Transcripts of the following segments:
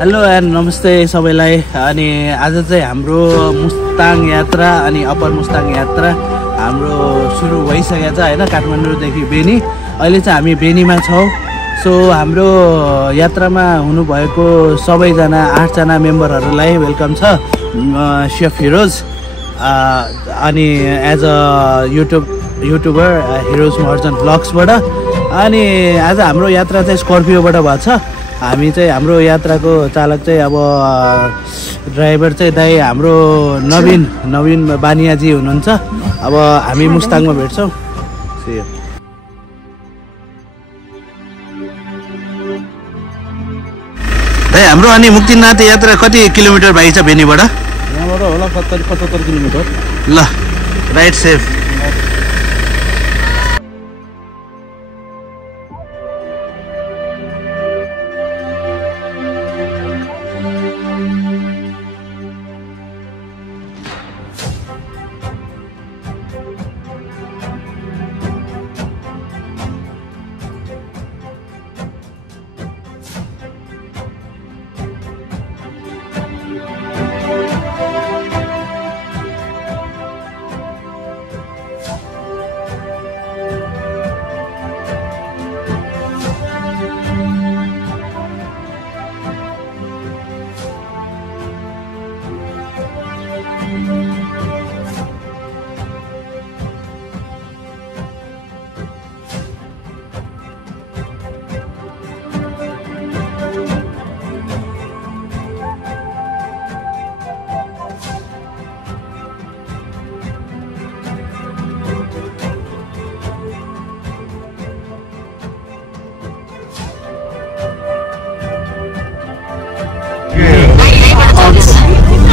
Hello and नमस्ते सबैलाई। अनि आज चाहिँ हाम्रो मुस्ताङ यात्रा अनि अप्पर मुस्ताङ यात्रा हाम्रो सुरु भइसकेको छ हैन, काठमाडौँदेखि बेनी। अहिले चाहिँ हामी बेनीमा छौँ। सो हाम्रो यात्रामा हुनुभएको सबैजना 8 जना मेम्बरहरूलाई वेलकम छ। शेफ हिरोज अनि as a YouTuber Hiroj Maharjan ब्लग्सबाट। अनि आज हाम्रो यात्रा चाहिँ स्कर्पियोबाट भएको छ। हामी चाहिँ हाम्रो यात्राको चालक चाहिँ अब ड्राइभर चाहिँ दाइ हाम्रो नवीन बानियाजी हुनुहुन्छ। अब हामी मुस्ताङमा भेट्छौँ। दाइ हाम्रो अनि मुक्तिनाथ यात्रा कति किलोमिटर बाँकी छ बेनीबाट? यहाँबाट होला 70-75 किलोमिटर। ल राइट सेफ।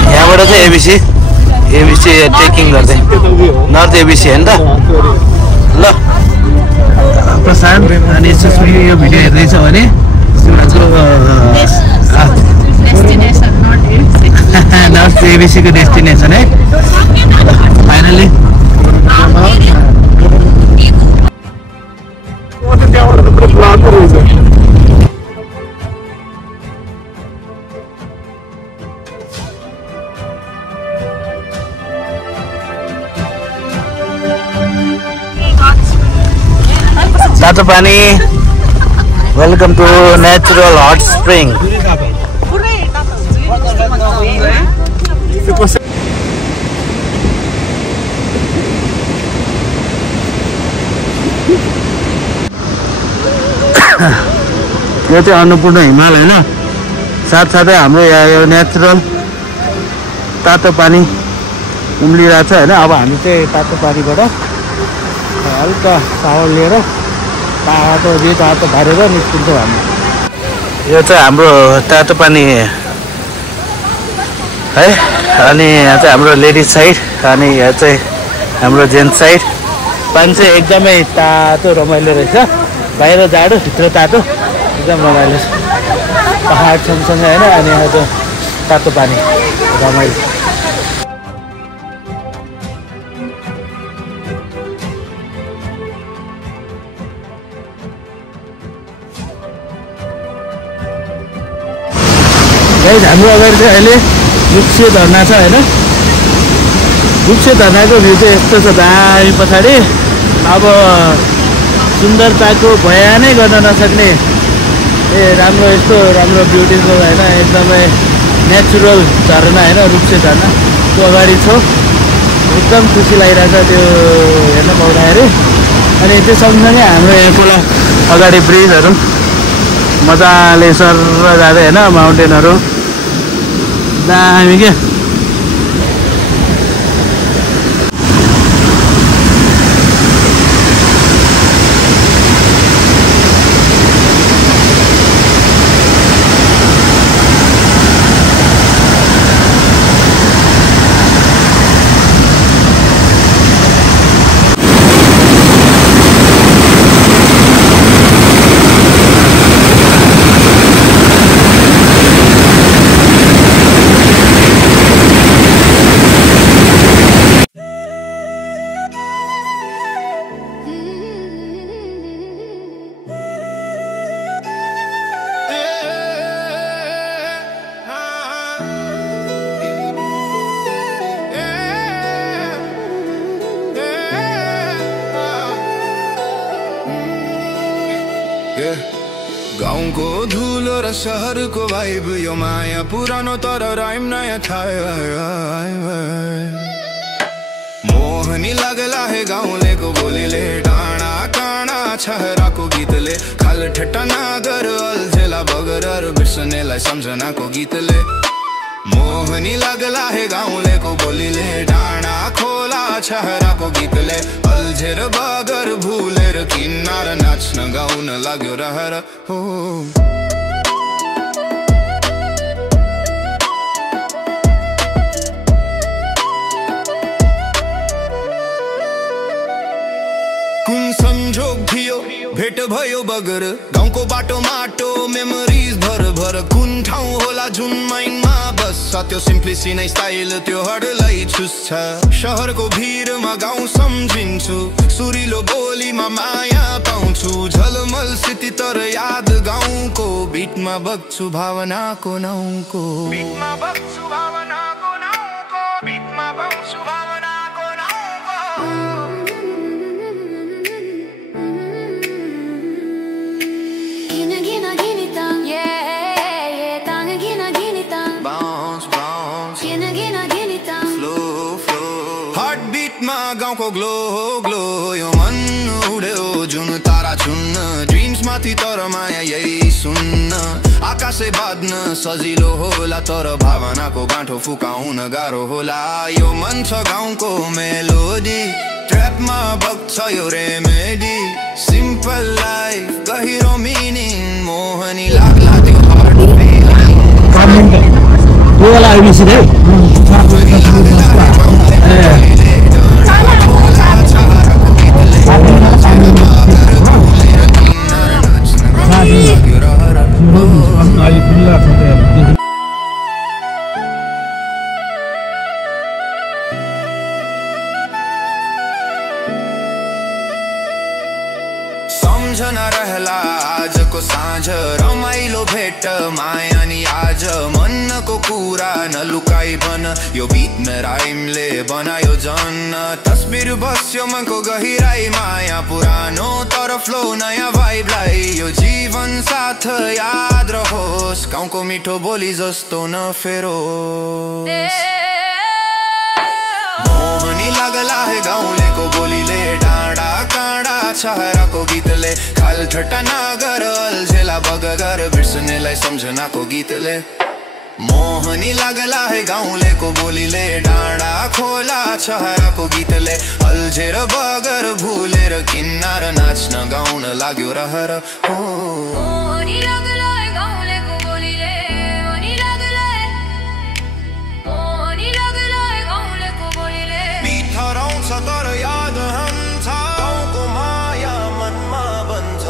यहाँबाट चाहिँ एबिसी ट्रेकिङ गर्दै नर्थ एबिसी होइन त। ल प्रशान्त अनि सुस्मी यो भिडियो हेर्दैछ भने नर्थ एबिसीको डेस्टिनेसन है फाइनली। तातो पानी। Welcome to natural hot spring. यो चाहिँ अन्नपूर्ण हिमाल होइन, साथसाथै हाम्रो यो नेचुरल तातो पानी उम्लिरहेको छ होइन। अब हामी चाहिँ तातो पानीबाट हल्का सावर लिएर तातो भरेर निस्किन्छौँ हामी। यो चाहिँ हाम्रो तातो पानी है। अनि यहाँ चाहिँ हाम्रो लेडिज साइड अनि यहाँ चाहिँ हाम्रो जेन्ट्स साइड। पानी चाहिँ एकदमै तातो रमाइलो रहेछ। बाहिर जाडो भित्र तातो एकदम रमाइलो छ। पहाड सँगसँगै होइन। अनि यहाँ चाहिँ तातो पानी रमाइलो। हाम्रो अगाडि चाहिँ अहिले रुप्से झरना छ होइन। रुप्से झरनाको भ्यू चाहिँ यस्तो छ दामी पछाडि। अब सुन्दरताको बयानै गर्न नसक्ने राम्रो यस्तो राम्रो ब्युटिफुल होइन, एकदमै नेचुरल झरना होइन रुप्से झरना। त्यो अगाडि छ एकदम खुसी लागिरहेछ त्यो हेर्न पाउँदाखेरि। अनि त्यो सँगसँगै हाम्रो यहाँ अगाडि ब्रिजहरू मजाले सर जाँदै होइन, माउन्टेनहरू दामी क्या। गाउँको धुलो र सहरको भाइब यो माया पुरानो तर राइम नयाँ थाहा मोहनी लागला है गाउँलेको बोलीले डाँडा काँडा छहराको गीतले खाल ठेट्टा नागर अल्झेला बगर बिर्सनेलाई सम्झनाको गीतले मोहनी लागला है गाउँलेको बोलीले डाँडा खोला छहराको गीतले अल्झेर बगर भुलेर किनार नाच्न गाउन लाग्यो रहर हो कुन संजोग थियो भेट भयो बगर गाउँको बाटो माटो मेमोरिज भर भर कुन ठाउँ होला जुन माइन्डमा बस त्यो सिम्प्लिसी नै स्टाइल त्यो हडलाई छुस्छ शहरको भिडमा गाउँ सम्झिन्छु सुरिलो बोलीमा माया पाउँछु झलमल स्थिति तर याद गाउँको बिटमा बग्छु भावनाको नाउँको बिटमा बग्छु भावनाको नाउँको बिटमा बग्छु भावनाको नाउँको गाउँको ग्लो ग्लो यो मन उड्यो जुन तारा छुन्न ड्रिम्स माथि तर माया यही सुन्न आकाशै बाँध्न सजिलो होला तर भावनाको गाँठो फुकाउन गाह्रो होला यो मन छ गाउँको मेलोडी ट्र्यापमा बग्छ यो रेमेडी सिम्पल लाइफ गहिरो मिनिङ मोहनी लाग्ला त्यो हार्ट सम्झना रहला आजको साँझ रमाइलो भेट माया नि आज मनको कुरा नलुकाई भन यो बिटमा राइमले बनायो जन्न तस्बिर बस्यो मनको गहिराई माया पुरानो तर फ्लो नयाँ भाइबलाई यो जीवन साथ याद रहोस् गाउँको मिठो बोली जस्तो नफेरोस् मोहनी लागला है गाउँलेको बोलीले डाँडा काँडा छहराको गीतले खाल ठट्टा नागर अल्झेला बगर बिर्सनेलाई सम्झनाको गीतले मोहनी लागला है गाउँलेको बोलीले डाँडा खोला छहराको गीतले अल्झेर बगर भुलेर किनार नाच्न गाउन लाग्यो रहर हो मोहनी लागला है गाउँलेको बोलीले मोहनी लागला है गाउँलेको बोलीले मिठो रहन्छ तर याद हुन्छ गाउँको माया मनमा बन्छ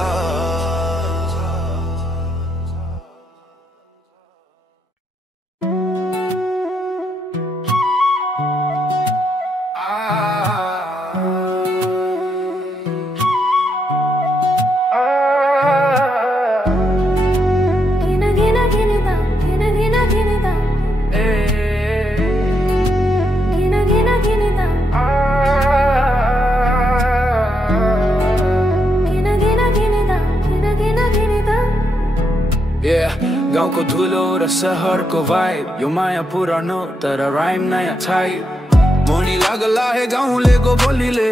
गाउँको धुलो र सहरको भाइब यो माया पुरानो तर राइम नयाँ टाइप मोनी लागला है गाउँलेको बोलीले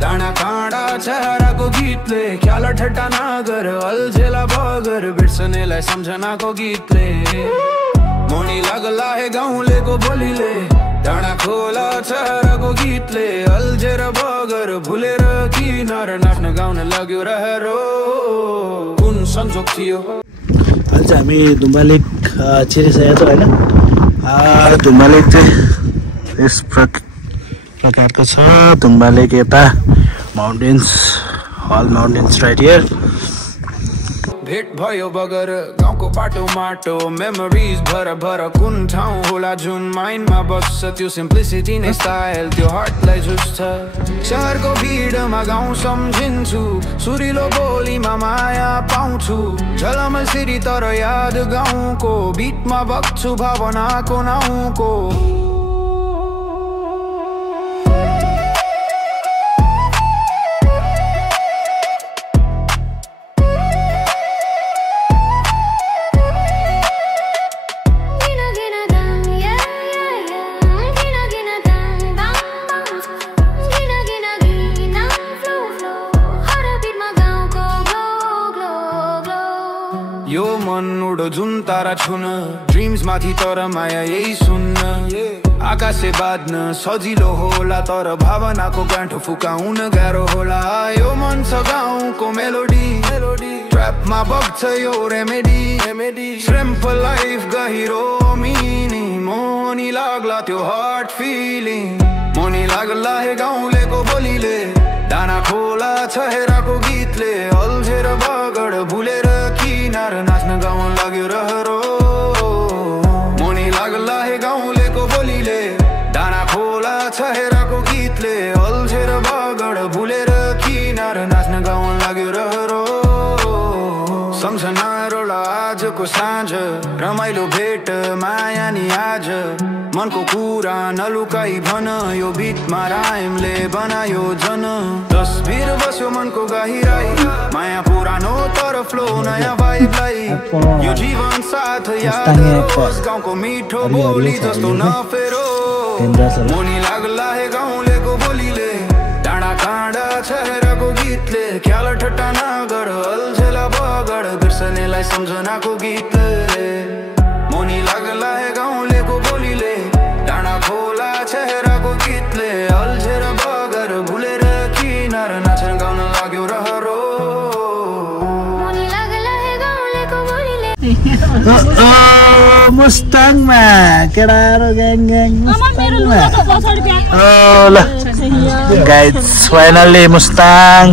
डाँडा काँडा छहराको गीतले ख्याल ठट्टा नागर अल्झेला बगर बिर्सनेलाई सम्झनाको गीतले मोनी लागला है गाउँलेको बोलीले डाँडा खोला छहराको गीतले अल्झेर बगर भुलेर किनार नाच्न गाउन लाग्यो रहरो कुन संजोग थियो अहिले चाहिँ हामी धुम्बा लेक छिरिसकेको छ होइन धुम्बा लेक चाहिँ यस प्रकारको छ धुम्बा लेक यता mountains all mountains right here भेट भयो बगर गाउँको बाटो माटो मेमोरिज भर भर कुन ठाउँ होला जुन माइन्डमा बस्छ त्यो सिम्प्लिसिटी नै स्टाइल त्यो हार्टलाई झुस्छ शहरको भिडमा गाउँ सम्झिन्छु सुरिलो बोलीमा माया पाउँछु झलमल सिरी तर याद गाउँको बिटमा बग्छु भावनाको नाउँको पऱ्यो जुन तारा छुन ड्रिम्स माथि तर माया यही सुन्न आकाशे बाध्न सजिलो होला तर भावनाको गाँठो फुकाउन गाह्रो होला यो मन छ गाउँको मेलोडी ट्र्यापमा बग्छ यो रेमेडी श्रिम्प लाइफ गहिरो मिनी मोनी लाग्ला त्यो हार्ट फिलिङ मोनी लाग्ला हे गाउँलेको बोलीले डाँडा खोला छहेराको गीतले अल्झेर बगड भुलेर किनार नाच्न गाउँ लाग्यो रहरो मोनी लाग्ला हे गाउँलेको बोलीले डाँडा खोला छहेराको गीतले अल्झेर बगड भुलेर किनार नाच्न गाउँ लाग्यो रहरो सम्झना रोला आजको साँझ रमाइलो भेट माया नि आज मनको कुरा नलुकाई भन यो बिटमा राइमले बनायो जन तस्बिर बस्यो मनको गहिराई माया पुरानो तर फ्लो नयाँ भाइबलाई यो जीवन साथ याद होस् गाउँको मिठो बोली जस्तो नफेरो मोनी लाग्ला हे गाउँलेको बोलीले डाँडा काँडा छहेराको गीतले ख्याल ठट्टा नगर अल्झेला बगड बिर्सनेलाई सम्झनाको गीतले मोनी लाग्ला हे गाउँलेको बोलीले डाँडा खोला छहेराको गीतले अल्झेर बगर भुलेर किनार नाच्न गाउन लाग्यो रहरो मोनी लाग्ला हे गाउँलेको बोलीले मुस्ताङमा केडारो ग्याङ मुस्ताङमा ल गाइस फाइनली मुस्ताङ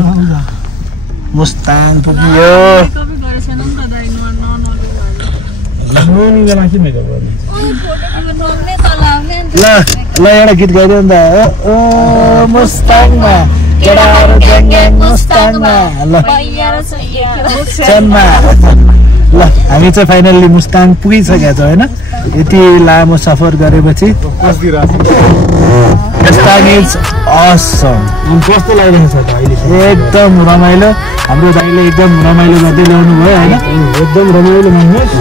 पुग्यो ल एउटा गीत गाइदियो नि त ओ मुस्ताङमा केडारो ग्याङ मुस्ताङमा ल चनमा ल हामी चाहिँ फाइनल्ली मुस्ताङ पुगिसकेका छौँ होइन यति लामो सफर गरेपछि मुस्ताङ इज असम कस्तो लागिरहेको छ त अहिले एकदम रमाइलो हाम्रो दाइले एकदम रमाइलो गर्दै ल्याउनु भयो होइन एकदम रमाइलो मान्नुहोस्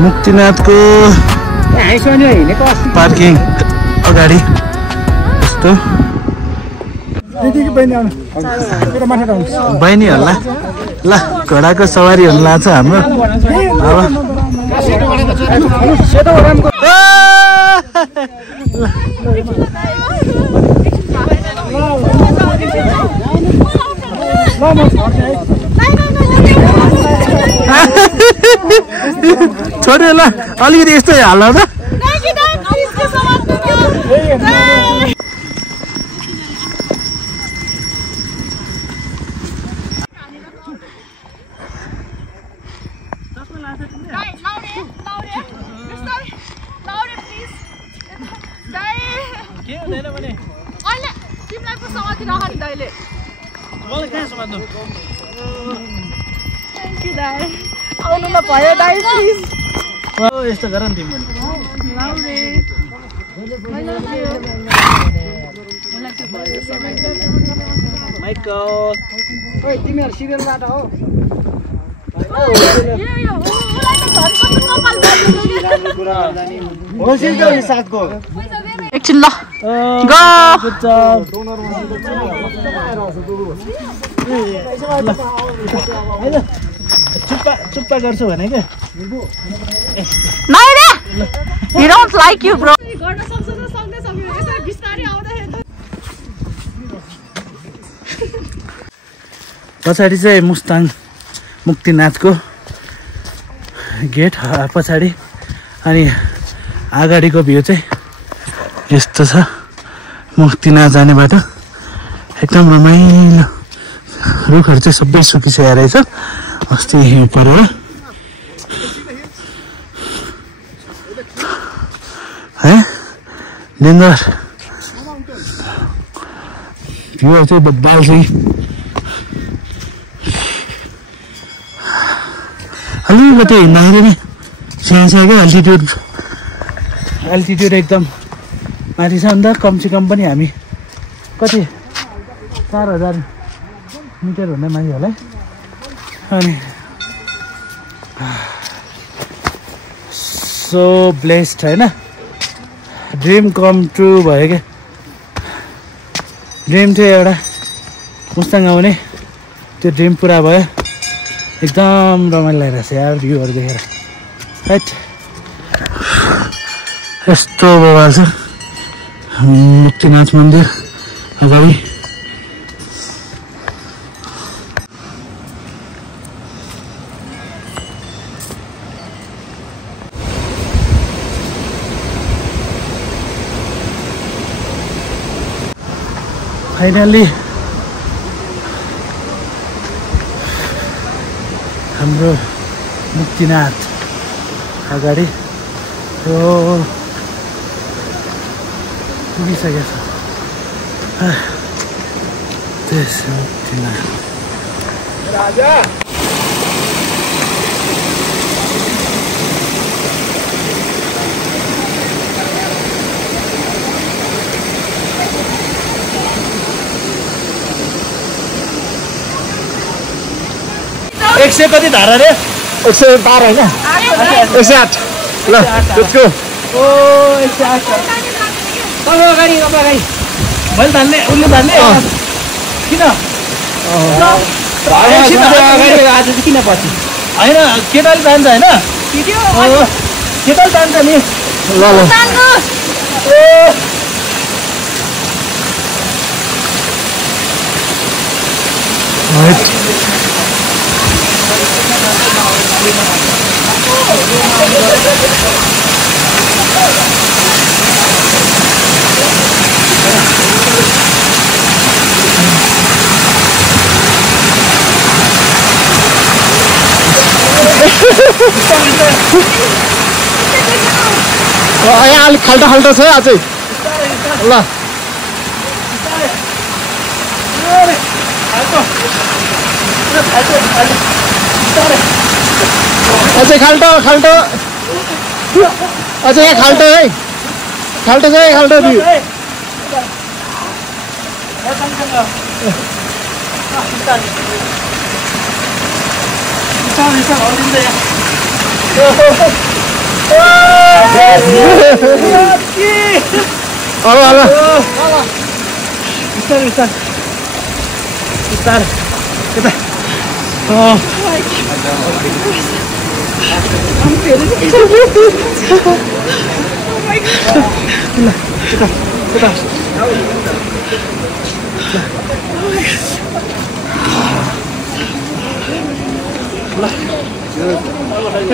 मुक्तिनाथको पार्किङ अगाडि यस्तो बहिनीहरूलाई ल घोडाको सवारी हुन लाग्छ हाम्रो छोड्यो ल अलिकति यस्तै हाल त यस्तो गर नि तिमी तिमीहरू सिरियलबाट हो एकछिन ल चुप्पा गर्छु भने क्या He don't like you, bro. पछाडि चाहिँ मुस्ताङ मुक्तिनाथको गेट पछाडि अनि अगाडिको भ्यू चाहिँ यस्तो छ मुक्तिनाथ जाने बाटो एकदम रमाइलो रुखहरू चाहिँ सबै सुकिसकेको रहेछ अस्ति हिउँ परेर है डेन्जर भ्यू चाहिँ बब्बाल चाहिँ अलिकति हिँड्दाखेरि नि सानो क्या अल्टिट्युड एकदम माथि छ नि त कमसेकम पनि हामी कति 4000 मिटर भन्दा माथि होला अनि सो ब्लेस्ड होइन ड्रिम कम ट्रु भयो क्या ड्रिम थियो एउटा मुस्ताङ आउने त्यो ड्रिम पुरा भयो एकदम रमाइलो लागिरहेछ यार भ्यूहरू देखेर राइट यस्तो बवाल छ मुक्तिनाथ मन्दिर अगाडि फाइनली हाम्रो मुक्तिनाथ अगाडि यो पुगिसकेको छ त्यस मुक्तिनाथ राजा एक सय कति धारा रे 112 होइन 108 ल लेट्स गो ओ 108 तपाईँ अगाडि मैले धान्ने उसले धान्ने किन आज चाहिँ किन पछि होइन केटाले जान्छ होइन केटाले जान्छ नि ल ल यहाँ अलिक खाल्टो खाल्टो छ अझै ल अझै खाल्टो खाल्टो अझै यहाँ खाल्टो है खाल्टो छ है खाल्टो दियो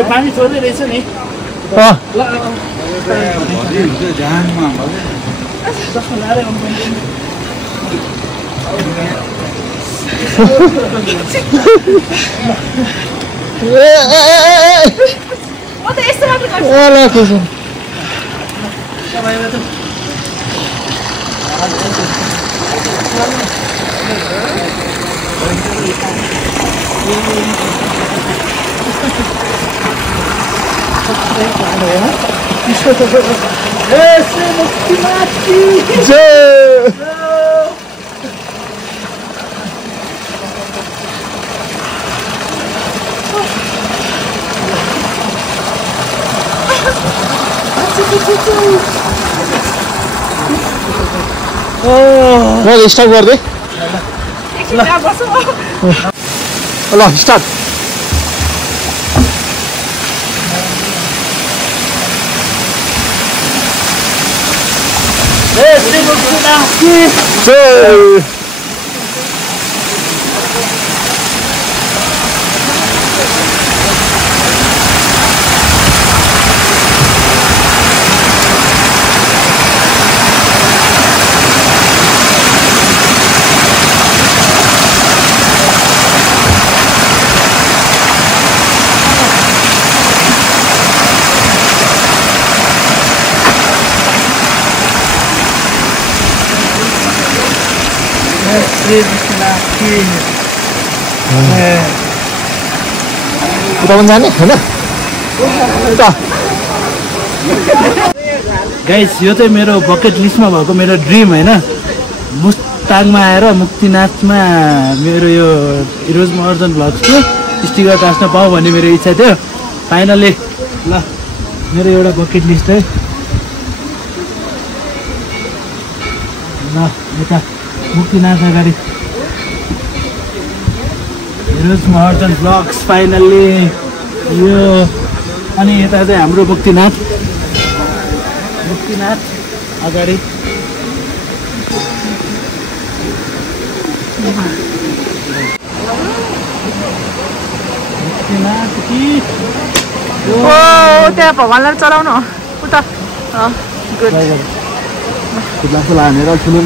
पानी छोड्दै रहेछ नि स्टार्ट गर्दै ल स्टार्ट जाने होइन गाइस यो चाहिँ मेरो बकेट लिस्टमा भएको मेरो ड्रिम होइन मुस्ताङमा आएर मुक्तिनाथमा मेरो यो हिरोजमा अर्जुन भ्लग्सको स्टिकर टाँच्न पाऊँ भन्ने मेरो इच्छा थियो फाइनली ल मेरो एउटा बकेट लिस्ट है ल यता मुक्तिनाथ अगाडि Here's Maharajan Vlogs finally. यो अनि यता चाहिँ हाम्रो मुक्तिनाथ अगाडि मुक्तिनाथ कि ओ त्यहाँ भगवानलाई चलाउनु उता गुड खुला खुला हानेर ठुलो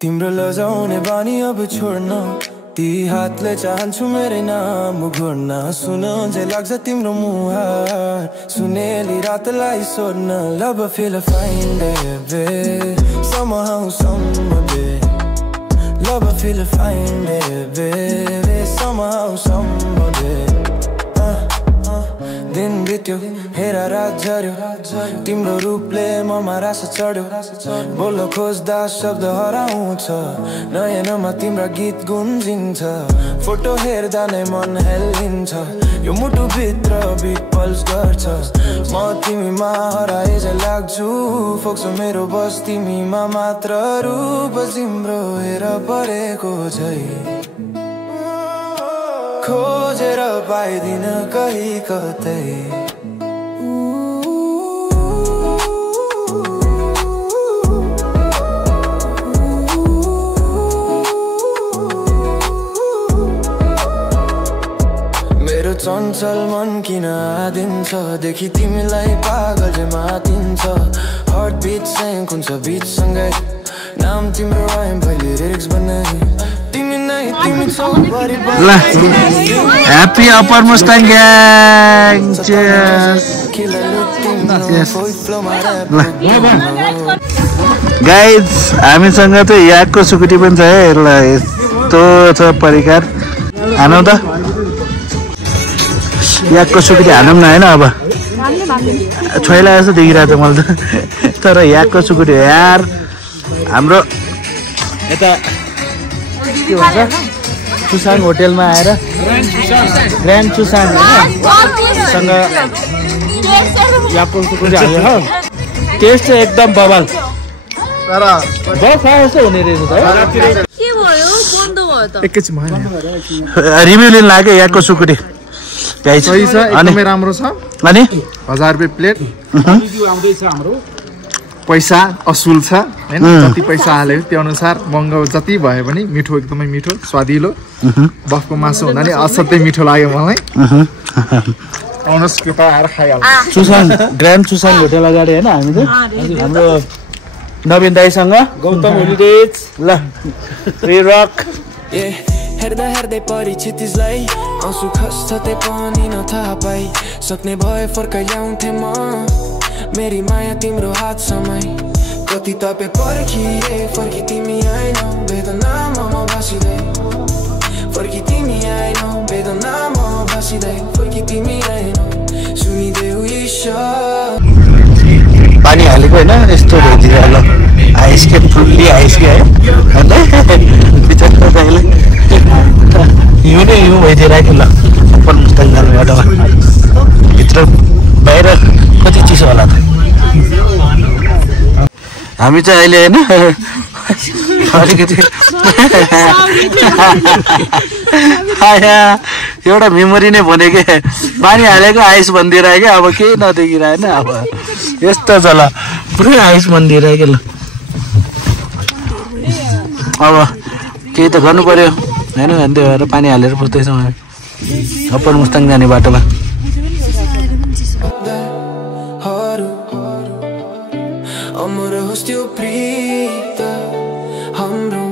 तिम्रो लजाउने बानी अब छोड्न ती हातले चाहन्छु मेरो नाम घोड्न सुनाउँदै लाग्छ तिम्रो मुहार सुनेली रातलाई सोध्न love feel find way somehow someday love feel find way somehow someday दिन बित्यो हेरा रात झर्यो तिम्रो रूपले ममा रास चढ्यो बोल्न खोज्दा शब्द हराउँछ नयनमा तिम्रा गीत गुन्जिन्छ फोटो हेर्दा नै मन हेलिन्छ यो मुटु भित्र बिट पल्स गर्छ म तिमीमा हराए झै लाग्छु फोक्सो मेरो बस तिमीमा मात्र रूप तिम्रो हेर परेको झै खोजेर पाइदिन कहीँ कतै मेरो चञ्चल मन किन आदिन्छ देखि तिमीलाई पागल चाहिँ मातिन्छ हार्ट बिट सेन्क हुन्छ बिटसँगै नाम तिम्रो आइम भइले लिरिक्स बन्ने Happy Upper Mustang gang! Cheers! Guys, हामीसँग चाहिँ याकको सुकुटी पनि छ है ल यस्तो छ परिकार हानौ त याकको सुकुटी हानौँ न हैन अब छोइला जस्तो देखिरहेको छ मलाई त तर याकको सुकुटी यार हाम्रो यता के भन्छ चुसाङ होटेलमा आएर ग्रान्ड चुसाङ सँग याकको सुकुटी हाल्यो हो टेस्ट चाहिँ एकदम बबाल तर बहुत फ्राई जस्तो हुने रहेछ त के भयो बन्द भयो त एकैछिन भयो रिभ्यू लिन लाग्यो याकको सुकुटी सही छ एकदमै राम्रो छ अनि 1000 रुपैयाँ प्लेट पैसा असुल छ हैन जति पैसा हाल्यो त्यो अनुसार महँगो जति भए पनि मिठो एकदमै मिठो स्वादिलो बफको मासु हुँदा नि असाध्यै मिठो लाग्यो मलाई आउनुहोस् के त आएर खाइहाल्नु चुसाङ ग्रान्ड चुसाङ होटेल अगाडि हैन हामी चाहिँ हाम्रो नवीन दाइसँग गौतम होलिडेज ल रे रक हेर्दा हेर्दै परिचितलाई आँसु खस्छते पनि नथाहा पाइ सक्ने भए फर्काइ ल्याउँथे म मेरी माया तिम्रो हात समय कति तपे पर्खिए फर्की तिमी आएनौ वेदनामा म भासिँदै फर्की तिमी आएनौ वेदनामा म भासिँदै फर्की तिमी आएनौ सुनिदेऊ ईश्वर पानी हालेको हैन यस्तो भइदियो ल आइसके फुल्ली आइसके है अन्त बिचरा दाइले हिउँ नै हिउँ भइदिइराख्यो ल अप्पर मुस्ताङ जाने बाटोमा भित्र बाहिर कति चिसो होला त हामी चाहिँ अहिले हैन अलिकति एउटा मेमोरी नै भने के पानी हालेको आइस भनिदिइराख्यो अब केही नदेखिरहेन अब यस्तो छ ल पुरै आइस भनिदिइराख्यो ल अब केही त गर्नु पर्यो हैन त्यही भएर पानी हालेर पुस्दैछौँ हामी अप्पर मुस्ताङ जाने बाटोमा अमर होस् त्यो प्रीत हाम्रो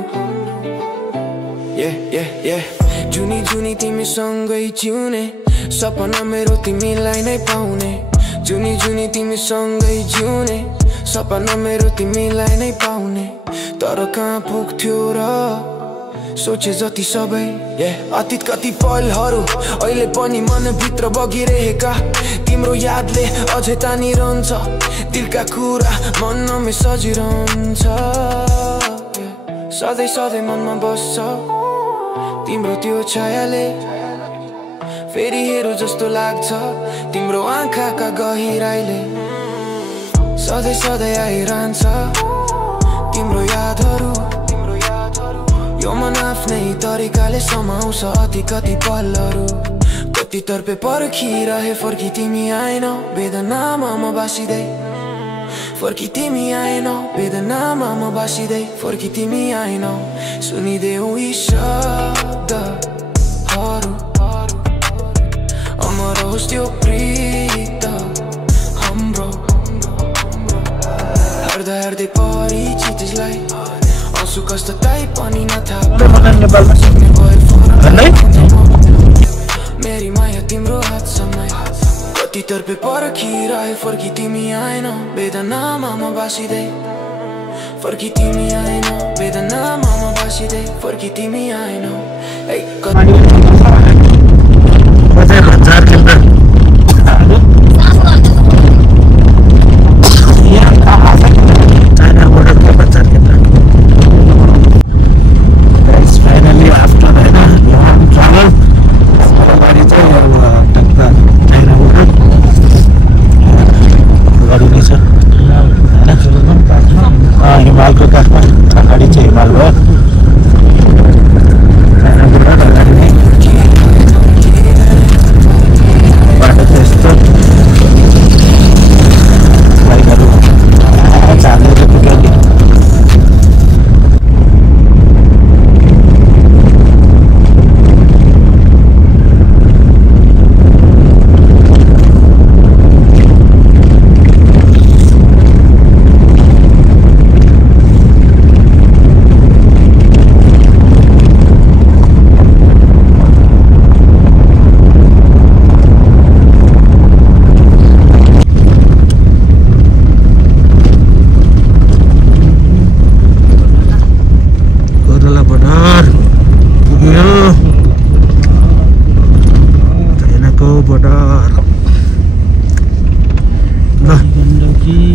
जुनी जुनी तिमीसँगै जिउने सपना मेरो तिमीलाई नै पाउने जुनी जुनी तिमीसँगै जिउने सपना मेरो तिमीलाई नै पाउने तर कहाँ पुग्थ्यो र सोचे जति सबै अतीत कति पलहरू अहिले पनि मनभित्र बगिरहेका तिम्रो यादले अझै तानिरहन्छ दिलका कुरा मनमा सजिरहन्छ सधैँ सधैँ मनमा बस्छ तिम्रो त्यो छायाले फेरि हेरु जस्तो लाग्छ तिम्रो आँखाका गहिराइले सधैँ सधैँ आइरहन्छ तिम्रो यादहरू यो मन आफ्नै तरिकाले समाउँछ कति पलहरू कति तर्फे पर्खिरहे फर्की तिमी आएनौ वेदनामा म बासिँदै फर्की तिमी आएनौ वेदनामा म बासिँदै फर्की तिमी आएनौ सुनिदेऊ यी शब्दहरू अमर होस् त्यो प्रीत हाम्रो हेर्दा हेर्दै परिचितलाई आँसु कस्तै पनि मेरी माया तिम्रो हात समाई कति तर्फे पर्खिरहे फर्की तिमी आएनौ वेदनामा म बासिँदै फर्की तिमी आएनौ वेदनामा म बासिँदै फर्की तिमी आएनौ हिमालको काखमा अगाडि चाहिँ हिमाल भयो बाटो चाहिँ यस्तो बाइकहरू झार्दै पुग्यो नि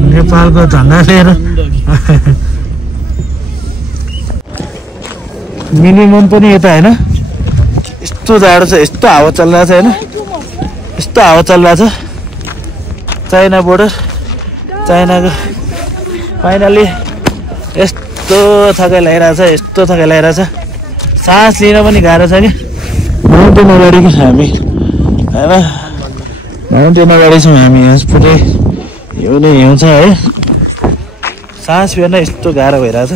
नेपालको झन्डा लिएर मिनिमम पनि यता होइन यस्तो जाडो छ यस्तो हावा चलिरहेको छ होइन यस्तो हावा चलिरहेको छ चाइना बोर्डर चाइनाको फाइनली यस्तो थकाइ लागिरहेको छ यस्तो थकाइ लागिरहेको छ सास लिन पनि गाह्रो छ कि माउन्टेन अगाडिको छ हामी होइन माउन्टेन अगाडि छौँ हामी पुरै हिउँ नै हिउँ छ है सास फेर्न यस्तो गाह्रो भइरहेछ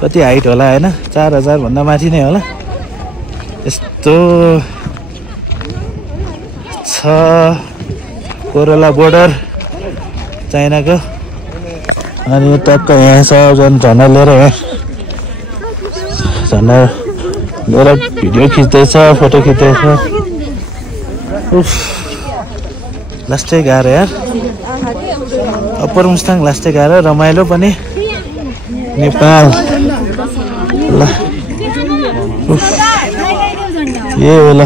कति हाइट होला होइन 4000 भन्दा माथि नै होला यस्तो छ कोरोला बोर्डर चाइनाको अनि टक्क यहाँ सबजना झन्डा लिएर यहाँ झन्डा लिएर भिडियो खिच्दैछ फोटो खिच्दैछ लास्टै गाह्रो यार अप्पर मुस्ताङ लास्टै गाह्रो रमाइलो पनि नेपाल ल यही हो ल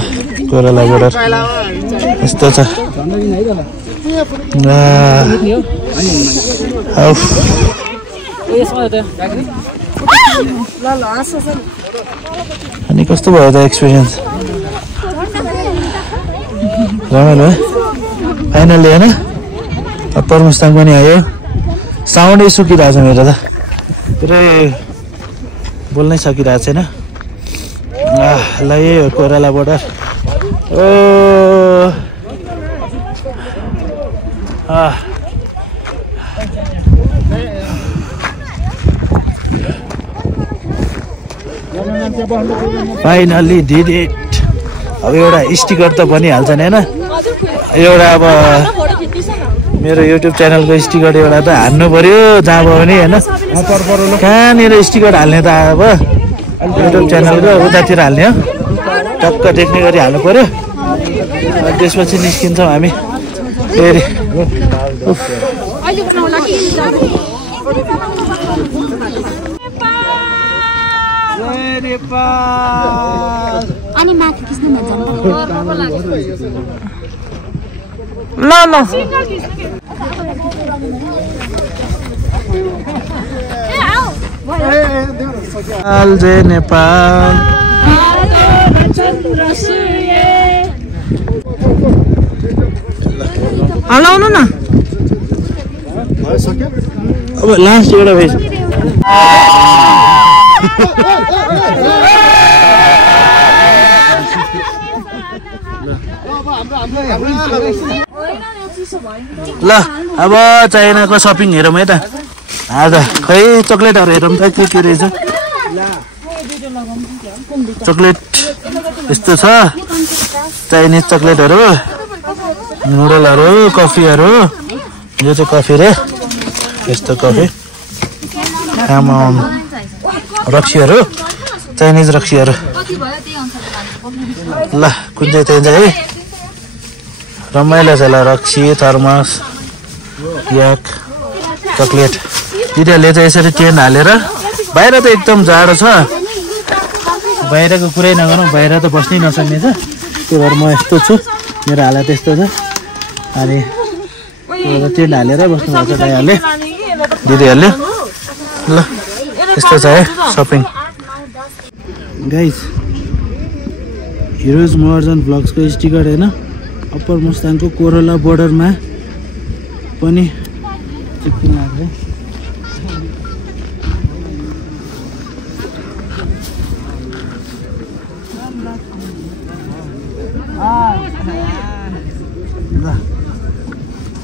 कोरोला बोर्डर यस्तो छ अनि कस्तो भयो त एक्सपिरियन्स रमाइलो है फाइनली होइन अप्पर मुस्ताङ पनि आयो साउन्डै सुकिरहेको छ मेरो त पुरै बोल्नै सकिरहेको छैन ल यही हो Korala border oh finally did it अब एउटा स्टिकर त बनिहाल्छ नि होइन एउटा अब मेरो युट्युब च्यानलको स्टिकर एउटा त हान्नु पर्यो जहाँ भयो भने होइन कहाँनिर स्टिकर हाल्ने त अब युट्युब च्यानलको उतातिर हाल्ने हो टक्क देख्ने गरी हाल्नु पर्यो त्यसपछि निस्किन्छौँ हामी फेरि अनि माथि किस्न भन्छ ल ल जय नेपाल हलाउनु न अब लास्ट एउटा भेज ल अब चाइनाको सपिङ हेरौँ है त आज खै चक्लेटहरू हेरौँ त के रहेछ चक्लेट यस्तो छ चाइनिज चक्लेटहरू नुडलहरू कफीहरू यो चाहिँ कफी रे यस्तो कफी रक्सीहरू चाइनिज रक्सीहरू ल कुन चाहिँ त्यही चाहिँ है रमाइलो छ ल रक्सी थर्मस याक चक्लेट दिदीहरूले चाहिँ यसरी टेन हालेर बाहिर त एकदम जाडो छ बाहिरको कुरै नगरौँ बाहिर त बस्नै नसक्ने छ त्यही भएर म यस्तो छु मेरो हालत यस्तो छ अनि टेन हालेर बस्नुभएको छ दाइहरूले दिदीहरूले ल यस्तो छ है सपिङ गाइज हिरोज मोर्जन भ्लग्सको स्टिकर होइन अप्पर मुस्ताङको कोरोला बोर्डरमा पनि चिप्किन लाग्यो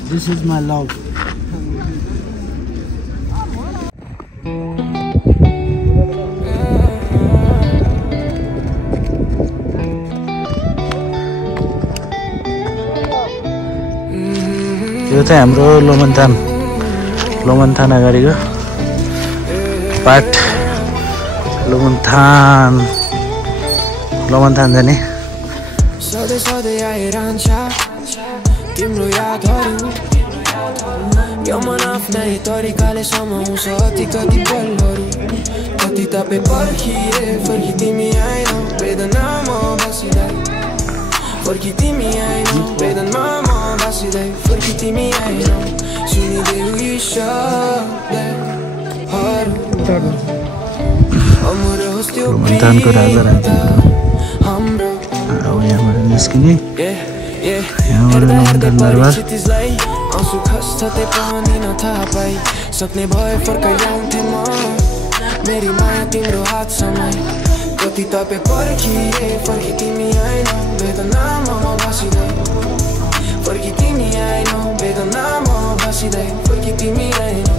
This is my love. यो चाहिँ हाम्रो लोमन्थान अगाडिको पाट लोमन्थान जाने तिम्रो यादहरू यो मन आफ्नै तरिकाले समाउँछ कति पलहरू कति तपाईँ पर्खिए फर्की तिमी आएनौ वेदनामा बसिँदै फर्की तिमी आएनौ वेदनामा बसिँदै फर्की तिमी आएनौ सुनिदेऊ यी शब्दहरू अमर होस् त्यो लोमन्थानको राजा हाम्रो अब यहाँबाट निस्किने आँसु खस्थे पनि नथाहा पाइ सक्ने भए फर्काइआउँथे म मेरी माया तिम्रो हात समय कति तपाईँ पर्खिए फर्की तिमी आएनौ वेदनामा म बसिँदै फर्की तिमी आएनौ वेदनामा म बसिँदै फर्की तिमी आएनौ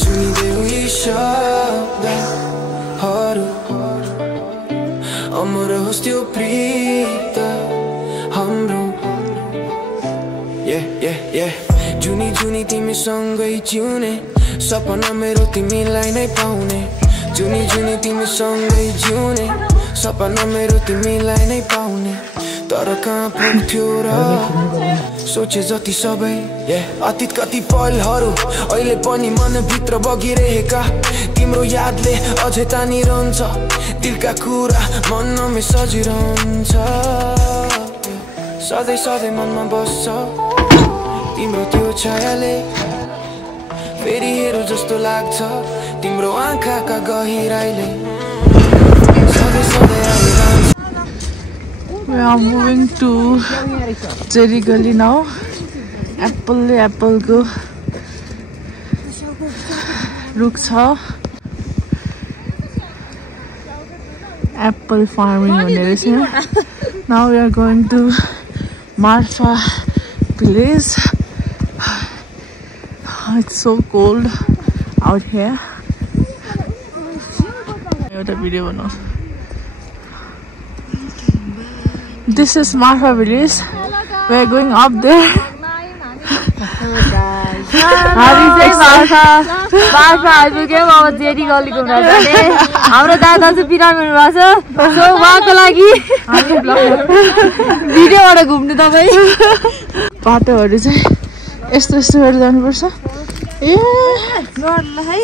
सुनिदेऊ यी शब्दहरू अमर होस् त्यो प्रीत हाम्रो जुनी जुनी तिमीसँगै जिउने सपना मेरो तिमीलाई नै पाउने जुनी जुनी तिमीसँगै जिउने सपना मेरो तिमीलाई नै पाउने तर कहाँ पुग्थ्यो र सोचे जति सबै अतीत कति पलहरू अहिले पनि मनभित्र बगिरहेका तिम्रो यादले अझै तानिरहन्छ दिलका कुरा मनमा सजिरहन्छ सधैँ सधैँ मनमा बस्छ तिम्रो त्यो छायाले फेरि हेरौँ जस्तो लाग्छ तिम्रो आँखाका गहिराइले सधैँ सधैँ आइरहन्छ We are moving to Cherry Gully now. Apple को रुख छ apple farming हुने रहेछ Now we are going to Marfa village. It's so cold out here. This is Marfa village. We are going up there. Marfa आइपुग्यौं अब जेरी गल्लीको राजाले हाम्रो दादा चाहिँ बिरामी हुनुभएको छ सो उहाँको लागि भिडियोबाट घुम्नु तपाईँ बाटोहरु चाहिँ यस्तो यस्तो गरेर जानुपर्छ ए गर्ला है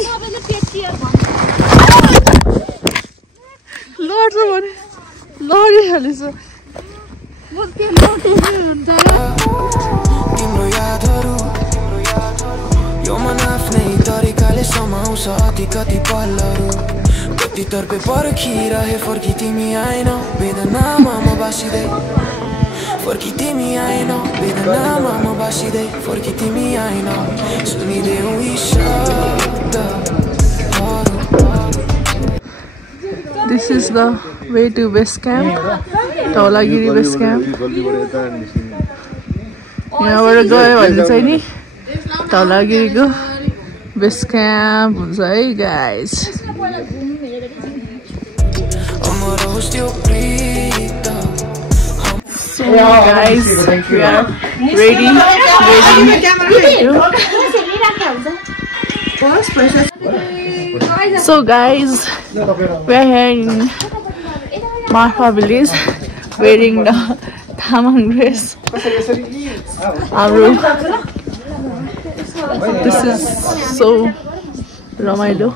लड्छ भने लडिहाल्छ तिम्रो यादहरू यो मन आफ्नै तरिकाले समाउँछ कति पलहरू कति तर्फे पर्खिरहे फर्की तिमी आएनौ वेदनामा म बासिँदै फर्की तिमी आएन बेदनामा म बासिँदै फर्की तिमी आएन सुनिदेऊ यी शब्द This is the way to base camp, Dhaulagiri base camp. यहाँबाट गयो भने चाहिँ नि धौलागिरीको बेस क्याम्प हुन्छ है guys. So guys, we are ready. So guys, we are here in Marfa village, wearing the Tamang dress. This is so Ramailo.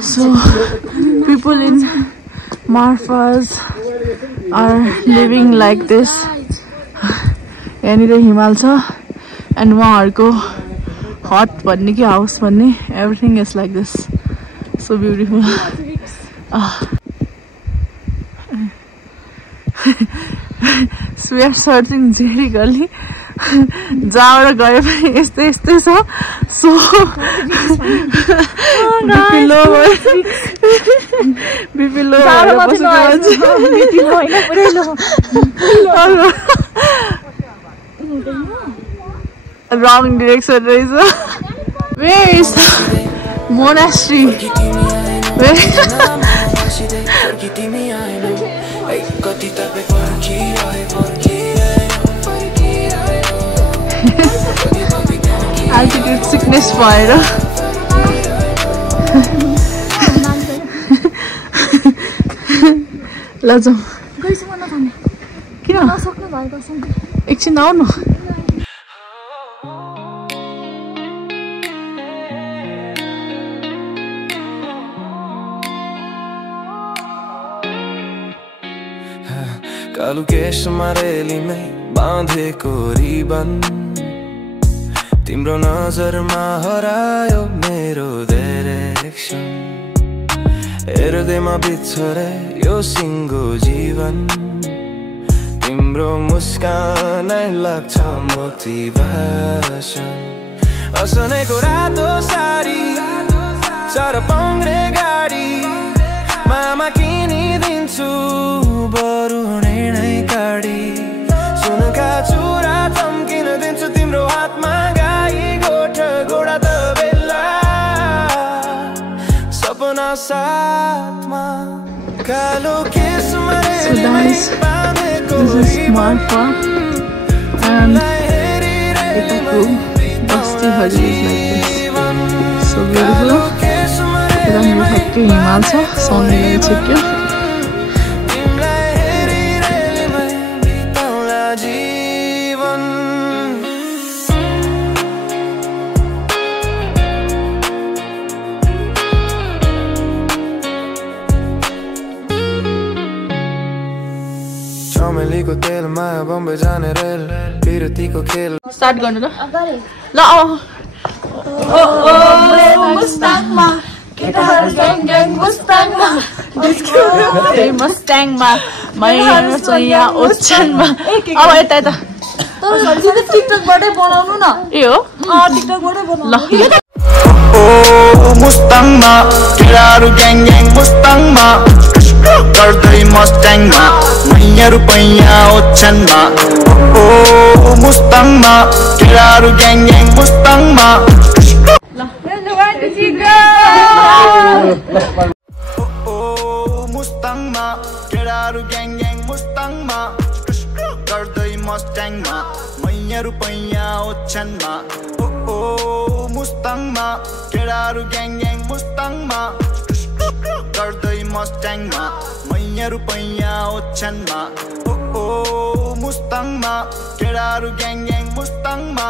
So people in Marfas are living like this. यहाँनिर हिमाल छ and उहाँहरुको hut भन्ने कि house भन्ने everything is like this. So beautiful. So we are searching Jerry Gully. जहाँबाट गए पनि यस्तै यस्तै छ. So BP low wrong direction रहेछ. Where is the monastery? Altitude sickness भएर ल जाऊ. किन एकछिन आउनु. कालु केशमा रेलीमै बाँधेको रिबन तिम्रो नजरमा हरायो मेरो डाइरेक्सन हेर्दैमा बिछोरे यो सिङ्गो जीवन तिम्रो मुस्कानै लाग्छ मोटिभेसन असनेको रातो साडी सरपङ्ग्रे गाडी मामा किनिदिन्छु बरु नै गाडी सुनका चुरा चम्किन दिन्छु तिम्रो हातमा गाई गोठ घोडा त बेला सपना साथमा कालो केसमा this is Marfa and Itaku Basti Hari is like this. So beautiful. Kita melihat ke himal sa sungai cikir. चमेलीको तेलमा बम्बई जाने रेल बिरतीको खेल स्टार्ट गर्नु ल. ल मुस्ताङमा केटाहरु ग्याङ ग्याङ मुस्ताङमा मुस्ताङमा मैले चाहिँ यहाँ ओछनमा अब यता यता तर टिकटकबाटै बनाउनु न. ए हो टिकटकबाटै बनाउनु. ल मुस्ताङमा केटाहरु ग्याङ ग्याङ मुस्ताङमा गर्दै मस्ट्याङमा मैया रुपैयाँ ओछनमा ओ मुस्ताङमा केटाहरु ग्याङ ग्याङ मुस्ताङमा मुस्ताङमा केटाहरु ग्याङ ग्याङ मुस्ताङमा गर्दै मस्ट्याङमा मैया रुपैयाँ ओछनमा ओ मुस्ताङमा केटाहरु ग्याङ ग्याङ मुस्ताङमा गर्दै मस्ट्याङमा मैया रुपैयाँ ओछनमा ओ मुस्ताङमा केटाहरु ग्याङ ग्याङ मुस्ताङमा